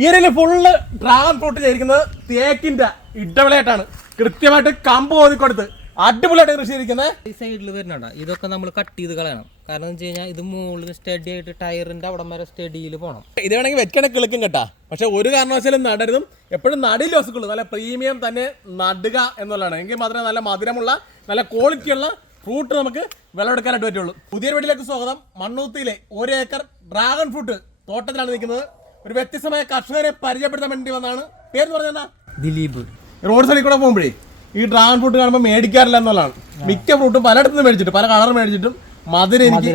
ഈരയിൽ full transport ചെയ്തിരിക്കുന്നത് തേക്കിന്റെ ഇടവിളയായിട്ടാണ്. കൃത്യമായിട്ട് കമ്പ് ഓതിക്കൊടുത്ത് അടിപൊളിയായിട്ട് കൃഷി ചെയ്തിരിക്കുന്നത് ഈ സൈഡിൽ വരുന്നുണ്ടോ ഇതൊക്കെ നമ്മൾ കട്ട് ചെയ്ത് കളയണം. കാരണം എന്ന് വെച്ച് കഴിഞ്ഞാൽ ഇത് മുകളിൽ സ്റ്റഡി ആയിട്ട് ടയറിന്റെ അവിടെ വരെ സ്റ്റഡിയിൽ പോകണം ഇത് വേണമെങ്കിൽ വെക്കണ കിളിക്കും കേട്ടാ. പക്ഷെ ഒരു കാരണവശാലും നടരുതും. എപ്പോഴും നടിയിൽ വസ്തുക്കൾ നല്ല പ്രീമിയം തന്നെ നടുക എന്നുള്ളതാണ്. എങ്കിൽ മാത്രമേ നല്ല മധുരമുള്ള നല്ല ക്വാളിറ്റിയുള്ള ഫ്രൂട്ട് നമുക്ക് വിളവെടുക്കാനായിട്ട് പറ്റുള്ളൂ. പുതിയ വീട്ടിലേക്ക് സ്വാഗതം. മണ്ണൂത്തിയിലെ ഒരു ഏക്കർ ഡ്രാഗൺ ഫ്രൂട്ട് തോട്ടത്തിലാണ് നിൽക്കുന്നത് ഒരു വ്യത്യസ്തമായ കർഷകരെ പരിചയപ്പെടുത്താൻ വേണ്ടി വന്നാണ് പേര് പറഞ്ഞാ? ദിലീപ്. റോഡ് സൈഡിൽ കൂടെ പോകുമ്പോഴേ ഈ ഡ്രാഗൺ ഫ്രൂട്ട് കാണുമ്പോൾ മേടിക്കാറില്ല എന്നുള്ളതാണ്. മിക്ക ഫ്രൂട്ടും പലയിടത്തുനിന്ന് മേടിച്ചിട്ട് പല കളർ മേടിച്ചിട്ടും മധുരം എനിക്ക്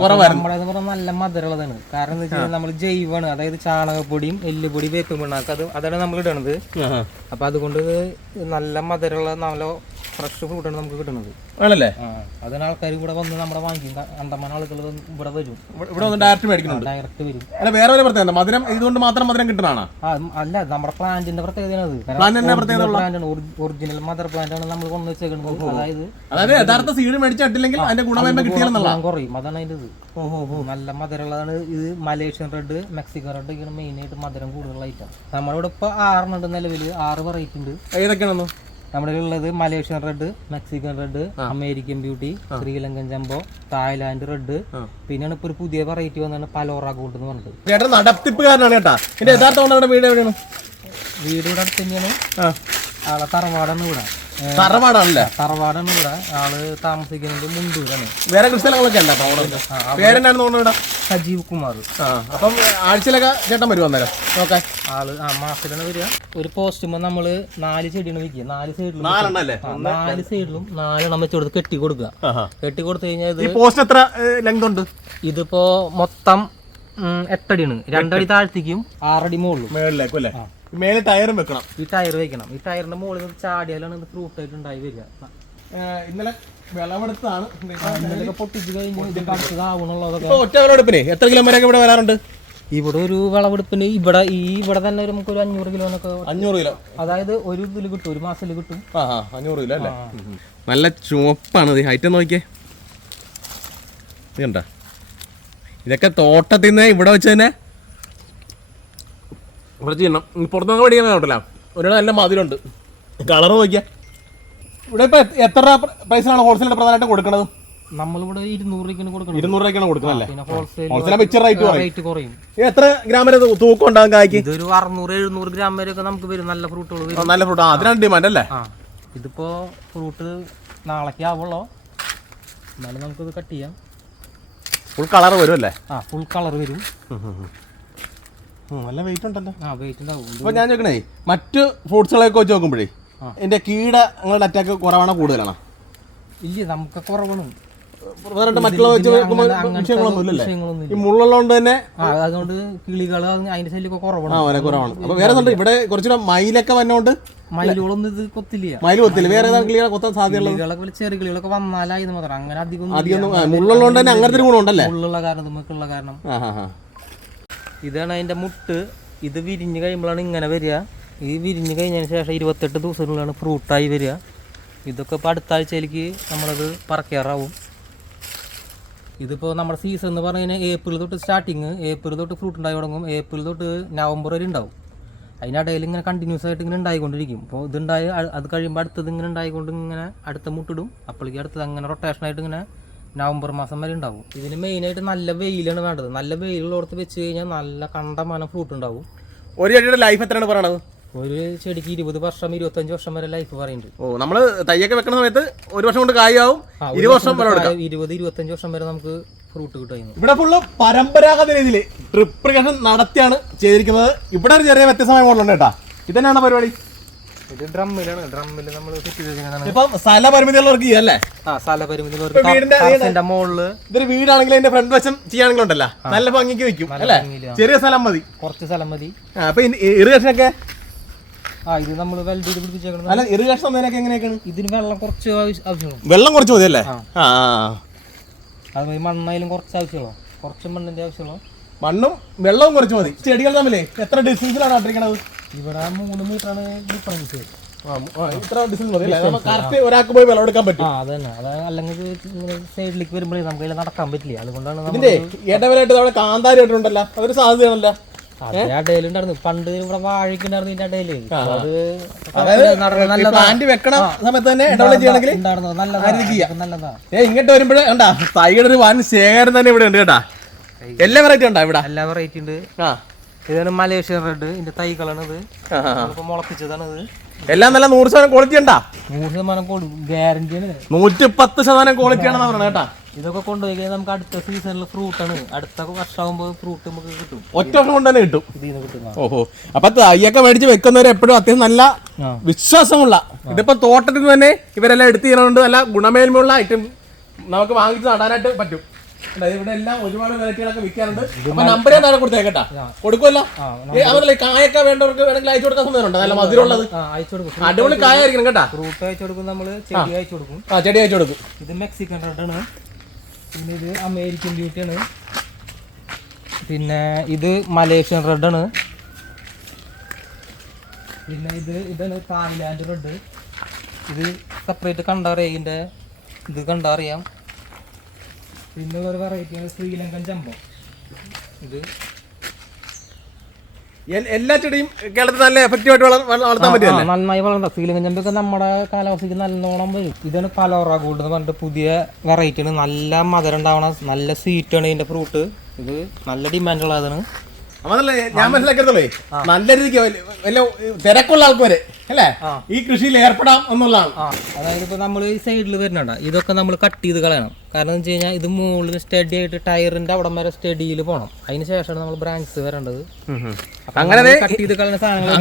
കുറവായിരുന്നു. നമ്മളെ നല്ല മധുരമുള്ളതാണ്. കാരണം എന്താ വെച്ചാൽ നമ്മൾ ജൈവാണ് അതായത് ചാണകപ്പൊടിയും എല്ലുപൊടിയും വേപ്പും പിണ്ണാക്ക് അത് അതാണ് നമ്മൾ ഇടണത്. അപ്പൊ അതുകൊണ്ട് നല്ല മധുരമുള്ള നല്ല ഫ്രഷ് ഫ്രൂട്ടാണ് നമുക്ക് കിട്ടുന്നത്. ആണല്ലേ? അതിന് ആൾക്കാർ ഇവിടെ വന്ന് നമ്മുടെ വാങ്ങിക്കും. അണ്ടമാൻ ആളുകൾ ഇവിടെ വരും. ഇവിടെ വന്ന് ഡയറക്റ്റ് മേടിക്കുന്നുണ്ട്? ഡയറക്റ്റ് വരും. അല്ല വേറെ ഒരു പ്രത്യേകത മധുരം ഇതുകൊണ്ട് മാത്രം മധുരം കിട്ടുന്നതാണ്? അല്ല നമ്മുടെ പ്ലാന്റിന്റെ പ്രത്യേകതയാണ് പ്രത്യേകത പ്ലാന്റാണ് ഒറിജിനൽ മദർ പ്ലാന്റ് ആണ് നമ്മൾ കൊണ്ടു വെച്ചേക്കുന്നത് അതായത് അതായത് യഥാർത്ഥ സീഡ് മേടിച്ചിട്ടില്ലെങ്കിൽ അതിന്റെ ഗുണമേന്മ കിട്ടിയെന്നുള്ള കുറയും. അതാണ് അതിന്റെ ഇത്. നല്ല മധുരമുള്ളതാണ് ഇത്. മലേഷ്യൻ റെഡ് മെക്സിക്കൻ റെഡ് ഇങ്ങനെ മെയിൻ ആയിട്ട് മധുരം കൂടുതലുള്ള ഐറ്റം നമ്മുടെ ഇവിടെ ഇപ്പൊ ആറെണ്ണുണ്ട് നിലവിൽ ആറ് വെറൈറ്റി ഉണ്ട്. ഏതൊക്കെയാണെന്ന്? നമ്മുടെ ഉള്ളത് Malaysian red Mexican red American beauty Sri Lankan jumbo Thailand red. പിന്നെയാണ് ഇപ്പൊ ഒരു പുതിയ വെറൈറ്റി വന്നാണ് പലോറ ഗോൾഡ് എന്ന് പറഞ്ഞത് ചേട്ടൻ നടത്തിപ്പുകാരനാണ് കേട്ടാ ഇതിന്റെ യഥാർത്ഥ വീട് എവിടെയാണ്? വീട് ഇവിടെ അടുത്ത് തന്നെയാണ്. ആളെ തറവാടാണ് ഇവിടെ. തറവാടാണല്ലേ? തറവാടാണ് ഇവിടെ. ആൾ താമസിക്കുന്നത് മുണ്ടൂരാണ്. വേറെ കൃഷിസ്ഥലങ്ങളൊക്കെ ഉണ്ട് ഓണർ ഇവിടെ? സജീവ് കുമാർ. ആ അപ്പം ആഴ്ചയിലൊക്കെ ചേട്ടൻ വരും അന്നേരം? നോക്കാൻ ആൾ ആ മാസത്തിലാണ് വരിക. ഒരു പോസ്റ്റുമ്പോ നമ്മൾ നാല് ചെടിയാണ് വെക്കുക. നാല് സൈഡിലും നാല് സൈഡിലും നാലെണ്ണം വെച്ച് കൊടുത്ത് കെട്ടി കൊടുക്കുക. കെട്ടി കൊടുത്തു കഴിഞ്ഞാൽ പോസ്റ്റ് എത്ര ലെങ്ത് ഉണ്ട്? ഇതിപ്പോ മൊത്തം എട്ടടിയാണ്. രണ്ടടി താഴ്ത്തിക്കും ആറടി മുകളിലും. മേളിലേക്കും അല്ലേ? മേലെ ടയറും വെക്കണം. ഈ ടയർ വെക്കണം. ഈ ടയറിന്റെ മുകളിൽ നിന്ന് ചാടിയാലാണ് ഇത് ഫ്രൂട്ട് ആയിട്ട് ഉണ്ടായി വരിക. ഇന്നലെ വിളവെടുത്താണ്. പൊട്ടിച്ച് ഒറ്റ വിളവെടുപ്പിനെ? എത്ര കിലോ വരെ ഇവിടെ വരാറുണ്ട്? ഇവിടെ ഒരു വിളവെടുപ്പിന് ഇവിടെ ഈ ഇവിടെ തന്നെ ഒരു നമുക്ക് ഒരു അഞ്ഞൂറ് കിലോനൊക്കെ അഞ്ഞൂറ് കിലോ? അതായത് ഒരു ഇതിൽ കിട്ടും ഒരു മാസത്തിൽ കിട്ടും. ആ അഞ്ഞൂറ് കിലോ അല്ലേ? നല്ല ചുവപ്പാണ് ഇത്. ഹൈറ്റ് നോക്കിയേ. ഇത് കണ്ട? ഇതൊക്കെ തോട്ടത്തിൽ നിന്ന് ഇവിടെ വെച്ച് തന്നെ ഇവിടെ ചെയ്യണം പുറത്തുനിന്ന് മേടിക്കാൻ കേട്ടല്ല ഒരു നല്ല മതിലുണ്ട് കളർ നോക്കിയാ. ഇവിടെ ഇപ്പൊ എത്ര- പൈസ പ്രൈസിലാണ് ഹോൾസെയിൽ പ്രധാനമായിട്ട് കൊടുക്കുന്നത് നമ്മളിവിടെ ഇരുന്നൂറ് രൂപയ്ക്കാണ് കൊടുക്കണം ഇരുന്നൂറ് രൂപയ്ക്കാണ് ഹോൾസെയിൽ റേറ്റ് റേറ്റ് കുറയും. എത്ര ഗ്രാം വരെ തൂക്കം ഉണ്ടാകും കായ്ക്ക്? ഇതൊരു അറുന്നൂറ് എഴുന്നൂറ് ഗ്രാം വരെയൊക്കെ നമുക്ക് വരും. നല്ല ഫ്രൂട്ടുകൾ വരും. നല്ല ഫ്രൂട്ട് അതിനാണ് ഡിമാൻഡ് അല്ലേ? ഇതിപ്പോ ഫ്രൂട്ട് നാളേക്ക് ആവുള്ളോ? എന്നാലും നമുക്കിത് കട്ട് ചെയ്യാം. ഫുൾ കളർ വരും അല്ലേ? ആ ഫുൾ കളർ വരും. നല്ല വെയിറ്റ് ഉണ്ടല്ലോ. ആ വെയിറ്റ് ഉണ്ടാവും. ഇത് അപ്പൊ ഞാൻ ചോദിക്കണേ മറ്റ് ഫ്രൂട്ട്സുകളൊക്കെ വെച്ച് നോക്കുമ്പോഴേ എന്റെ കീടങ്ങളുടെ അറ്റാക്ക് കുറവാണോ കൂടുതലാണോ? ഇല്ല നമുക്ക് കുറവാണ് പ്രധാനമായിട്ട് മറ്റുള്ള വെച്ച് നോക്കുമ്പോൾ വിഷയങ്ങളൊന്നും ഇല്ലല്ലേ? വിഷയങ്ങളൊന്നും ഈ മുള്ളുള്ളതുകൊണ്ട് തന്നെ ആ അതുകൊണ്ട് കിളികൾ അതിന്റെ ശല്യമൊക്കെ കുറവാണ്. ആ വരെ കുറവാണ്. അപ്പൊ വേറെ ഉണ്ട് ഇവിടെ കുറച്ചുകൂടെ മയിലൊക്കെ വന്നോണ്ട് മയിലുകളൊന്നും ഇത് കൊത്തില്ല. മയിൽ കൊത്തില്ല. വേറെ ഏതാണ് കിളികളെ കൊത്താൻ സാധ്യതയുള്ളത്? കിളികളൊക്കെ വലിയ ചെറിയ കിളികളൊക്കെ വന്നാലായത് മാത്രം. അങ്ങനെ അധികം ഒന്നും അധികം മുള്ളുള്ളതുകൊണ്ട് തന്നെ അങ്ങനത്തെ ഒരു ഗുണമുണ്ടല്ലേ? കാരണം നമുക്കുള്ള ഇതാണ് അതിന്റെ മുട്ട്. ഇത് വിരിഞ്ഞ് കഴിയുമ്പോഴാണ് ഇങ്ങനെ വരിക. ഈ വിരിഞ്ഞ് കഴിഞ്ഞതിന് ശേഷം ഇരുപത്തെട്ട് ദിവസങ്ങളിലാണ് ഫ്രൂട്ടായി വരിക. ഇതൊക്കെ ഇപ്പോൾ അടുത്ത ആഴ്ചയിലേക്ക് നമ്മളത് പറക്കാറാവും. ഇതിപ്പോൾ നമ്മുടെ സീസൺ എന്ന് പറഞ്ഞു കഴിഞ്ഞാൽ ഏപ്രിൽ തൊട്ട് സ്റ്റാർട്ടിങ് ഏപ്രിൽ തൊട്ട് ഫ്രൂട്ട് ഉണ്ടായി തുടങ്ങും. ഏപ്രിൽ തൊട്ട് നവംബർ വരെ ഉണ്ടാവും. അതിനിടയിൽ ഇങ്ങനെ കണ്ടിന്യൂസ് ആയിട്ട് ഇങ്ങനെ ഉണ്ടായിക്കൊണ്ടിരിക്കും. അപ്പോൾ ഇതുണ്ടായി അത് കഴിയുമ്പോൾ അടുത്തത് ഇങ്ങനെ ഉണ്ടായിക്കൊണ്ട് ഇങ്ങനെ അടുത്ത മുട്ടിടും. അപ്പോഴേക്കും അടുത്തത് അങ്ങനെ റൊട്ടേഷൻ ആയിട്ട് ഇങ്ങനെ നവംബർ മാസം വരെ ഉണ്ടാവും. ഇതിന് മെയിനായിട്ട് നല്ല വെയിലാണ് വേണ്ടത്. നല്ല വെയിലുള്ളടത്ത് വെച്ച് കഴിഞ്ഞാൽ നല്ല കണ്ടമാനം ഫ്രൂട്ട് ഉണ്ടാവും. ഒരു ചെടിയുടെ ലൈഫ് എത്രയാണ് പറയണത്? ഒരു ചെടിക്ക് ഇരുപത് വർഷം ഇരുപത്തഞ്ച് വർഷം വരെ ലൈഫ് പറയുന്നുണ്ട്. ഓ നമ്മൾ തയ്യൊക്കെ വെക്കുന്ന സമയത്ത് ഒരു വർഷം കൊണ്ട് കായാവും. ഇരുപത് വർഷം വരെ ഇരുപത് ഇരുപത്തഞ്ച് വർഷം വരെ നമുക്ക് ഫ്രൂട്ട് കിട്ടുന്നു ഇവിടെ ഫുള്ള് പരമ്പരാഗത രീതിയിൽ ട്രിപ്രിക്കേഷൻ നടത്തിയാണ് ചെയ്തിരിക്കുന്നത്. ഇവിടെ ഒരു ചെറിയ വ്യത്യസ്തമായ മോഡലുണ്ട് കേട്ടാ. ഇതന്നെയാണ് പരിപാടി? ഇത് ഡ്രമ്മിലാണ്. ഡ്രമ്മിൽ നമ്മൾ സെറ്റ് ഇപ്പം ആ ഇപ്പൊ വീടിന്റെ ടെറസിന്റെ മുകളിൽ ഇതൊരു വീടാണെങ്കിൽ അതിന്റെ ഫ്രണ്ട് വശം ചെയ്യുകയാണെങ്കിലും ഉണ്ടല്ലോ നല്ല ഭംഗിക്ക് വെക്കും അല്ലേ? ഭംഗിയിൽ, ചെറിയ സ്ഥലം മതി. കുറച്ച് സ്ഥലം മതി. ആ, അപ്പൊ ഇറിഗേഷൻ ഒക്കെ ആ ഇത് നമ്മൾ വെൽഡ് ചെയ്ത് പിടിപ്പിച്ചേക്കണം അല്ല ഇറിഗേഷൻ എങ്ങനെയൊക്കെയാണ്? ഇതിന് വെള്ളം കുറച്ച് ആവശ്യ- ആവശ്യമുള്ളൂ. വെള്ളം കുറച്ച് മതി അല്ലേ ആ ആ, ആ. മണ്ണായാലും കുറച്ച് ആവശ്യമുള്ളൂ. കുറച്ച് മണ്ണിന്റെ ആവശ്യമുള്ളൂ. മണ്ണും വെള്ളവും കുറച്ച് മതി. ചെടികൾ തമ്മിലേ എത്ര ഡിസ്റ്റൻസിലാണ് നട്ടിരിക്കണത് ഇവിടെ മൂന്ന് മീറ്ററാണ് ഡിഫറൻസ് ഒരാൾക്ക് പോയി പറ്റും. അതന്നെ അത് അല്ലെങ്കിൽ ഇങ്ങനെ സൈഡിലേക്ക് വരുമ്പോഴേ നമുക്ക് അതിൽ നടക്കാൻ പറ്റില്ല. അതുകൊണ്ടാണ് നമ്മൾ ഇതിന്റെ ഇടവരായിട്ട് അവിടെ കാന്താരി ഇട്ടിട്ടുണ്ടല്ലോ. അതൊരു സാധ്യതയാണല്ലോ. അതിന്റെ ഇടയിലുണ്ടായിരുന്നു. പണ്ട് ഇവിടെ വാഴയ്ക്കുണ്ടായിരുന്നു ഇതിന്റെ ഇടയിൽ. അത് അതായത് നട- ഈ പ്ലാന്റ് വെക്കണ സമയത്ത് തന്നെ ഇടവേള ചെയ്യണമെങ്കിൽ ഉണ്ടായിരുന്നു. നല്ലതാ. ഏ ഇങ്ങോട്ട് വരുമ്പോഴേ കണ്ടാ തൈയുടെ ഒരു വൻ ശേഖരം തന്നെ ഇവിടെ ഉണ്ട് കേട്ടാ. എല്ലാ വെറൈറ്റി ഉണ്ടാ ഇവിടെ? എല്ലാ വെറൈറ്റി ഉണ്ട്. ആ. ഇതാണ് മലേഷ്യൻ റെഡ്. ഇതിന്റെ തൈകളാണ് ഇത്. മുളപ്പിച്ചതാണ് ഇത്. എല്ലാം നല്ല നൂറ് ശതമാനം ക്വാളിറ്റി ഉണ്ടാ? നൂറ് ശതമാനം ഗ്യാരണ്ടി ആണ് നൂറ്റി പത്ത് ശതമാനം ക്വാളിറ്റി ആണെന്ന് പറഞ്ഞത് കേട്ടാ. ഇതൊക്കെ കൊണ്ടുപോയി കഴിഞ്ഞാൽ നമുക്ക് അടുത്ത സീസണിൽ ഫ്രൂട്ട് ആണ്. അടുത്ത വർഷമാകുമ്പോൾ ഫ്രൂട്ട് നമുക്ക് കിട്ടും. ഒറ്റ വർഷം കൊണ്ട് തന്നെ കിട്ടും. ഇതിൽ നിന്ന് കിട്ടുന്ന. ഓഹോ. അപ്പൊ തൈയൊക്കെ മേടിച്ച് വെക്കുന്നവർ എപ്പോഴും അത്യാവശ്യം നല്ല വിശ്വാസമുള്ള ഇതിപ്പോ തോട്ടത്തിൽ നിന്ന് തന്നെ ഇവരെല്ലാം എടുത്ത് ചെയ്യണോണ്ട് നല്ല ഗുണമേന്മയുള്ള ഐറ്റം നമുക്ക് വാങ്ങിച്ച് നടാനായിട്ട് പറ്റും. ഇവിടെ എല്ലാം ഒരുപാട് വെറൈറ്റികളൊക്കെ വിൽക്കാറുണ്ട്. അപ്പൊ നമ്പർ താഴെ കൊടുത്തേക്കട്ടാ. കൊടുക്കുമല്ലോ? അതല്ല കായൊക്കെ വേണ്ടവർക്ക് വേണമെങ്കിൽ അയച്ചു കൊടുക്കാൻ സമയമുണ്ട് നല്ല മധുരമുള്ളത്. അയച്ചു കൊടുക്കും. അടിപൊളി കായായിരിക്കണം കേട്ടാ. ഫ്രൂട്ട് അയച്ചു കൊടുക്കും നമ്മൾ ചെടി അയച്ചു കൊടുക്കും. ആ ചെടി അയച്ചു കൊടുക്കും. ഇത് മെക്സിക്കൻ റെഡ് ആണ് പിന്നെ ഇത് അമേരിക്കൻ ബ്യൂട്ടിയാണ്. പിന്നെ ഇത് മലേഷ്യൻ റെഡ് ആണ് പിന്നെ ഇത് ഇതാണ് തായ്ലാൻഡ് റെഡ്. ഇത് സെപ്പറേറ്റ് കണ്ടറിയാം ഇതിന്റെ ഇത് കണ്ടറിയാം പിന്നെ ഒരു വെറൈറ്റിയാണ് ശ്രീലങ്കൻ ജമ്പം ഇത് എല്ലാ ചെടിയും കേരളത്തിൽ നല്ല എഫക്റ്റീവ് ആയിട്ട് വളർത്താൻ പറ്റില്ല നന്നായി വളർന്ന. ശ്രീലങ്കൻ ചമ്പൊക്കെ നമ്മുടെ കാലാവസ്ഥയ്ക്ക് നല്ലോണം വരും. ഇതാണ് പലോറ ഗോൾഡ് എന്ന് പറഞ്ഞിട്ട് പുതിയ വെറൈറ്റി ആണ്. നല്ല മധുരം ഉണ്ടാവണ നല്ല സ്വീറ്റ് ആണ് ഇതിന്റെ ഫ്രൂട്ട് ഇത് നല്ല ഡിമാൻഡ് ഉള്ളതാണ് അതല്ലേ ഞാൻ മനസ്സിലാക്കിയതല്ലേ? നല്ല രീതിക്ക് വല്ല തിരക്കുള്ള ആൾക്കാര്. അല്ലേ? ഈ കൃഷിയിൽ ഏർപ്പെടാം എന്നുള്ളതാണ്. അതായത് ഇപ്പൊ നമ്മൾ ഈ സൈഡിൽ വരുന്നുണ്ട. ഇതൊക്കെ നമ്മൾ കട്ട് ചെയ്ത് കളയണം. കാരണം എന്ന് വെച്ച് കഴിഞ്ഞാൽ ഇത് മുകളിൽ സ്റ്റഡി ആയിട്ട് ടയറിന്റെ അവിടം വരെ സ്റ്റഡിയിൽ പോകണം അതിന് ശേഷമാണ് നമ്മൾ ബ്രാഞ്ച് വരേണ്ടത്. അങ്ങനെ കട്ട് ചെയ്ത് കളയുന്ന സാധനങ്ങൾ.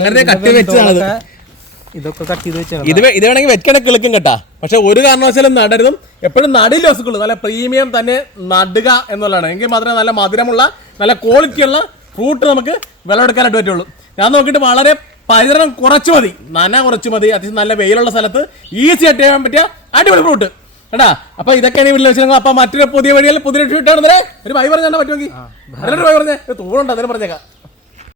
ഇതൊക്കെ കട്ട് ചെയ്ത് വെച്ചാൽ ഇത് ഇത് വേണമെങ്കിൽ വെക്കണ കിളിക്കും കേട്ടാ. പക്ഷെ ഒരു കാരണവശാലും നടരുതും. എപ്പോഴും നടില്ല വസ്തുക്കൾ നല്ല പ്രീമിയം തന്നെ നടുക എന്നുള്ളതാണ്. എങ്കിൽ മാത്രമേ നല്ല മധുരമുള്ള നല്ല ക്വാളിറ്റിയുള്ള ഫ്രൂട്ട് നമുക്ക് വിളവെടുക്കാനായിട്ട് പറ്റുള്ളൂ. ഞാൻ നോക്കിയിട്ട് വളരെ പരിചരണം കുറച്ച് മതി. നന കുറച്ച് മതി. അത്യാവശ്യം നല്ല വെയിലുള്ള സ്ഥലത്ത് ഈസി ആയിട്ട് ചെയ്യാൻ പറ്റിയ അടിപൊളി ഫ്രൂട്ട് കേട്ടാ അപ്പൊ ഇതൊക്കെയാണ് വീട്ടിൽ വെച്ചാൽ അപ്പൊ മറ്റൊരു പുതിയ വഴിയിൽ പുതിയ ഷീട്ടാണ് ഒരു ബൈ പറഞ്ഞാൽ പറ്റുമെങ്കിൽ. നല്ലൊരു ബൈ പറഞ്ഞേ. തൂണുണ്ട് അതിന് പറഞ്ഞേക്കാം.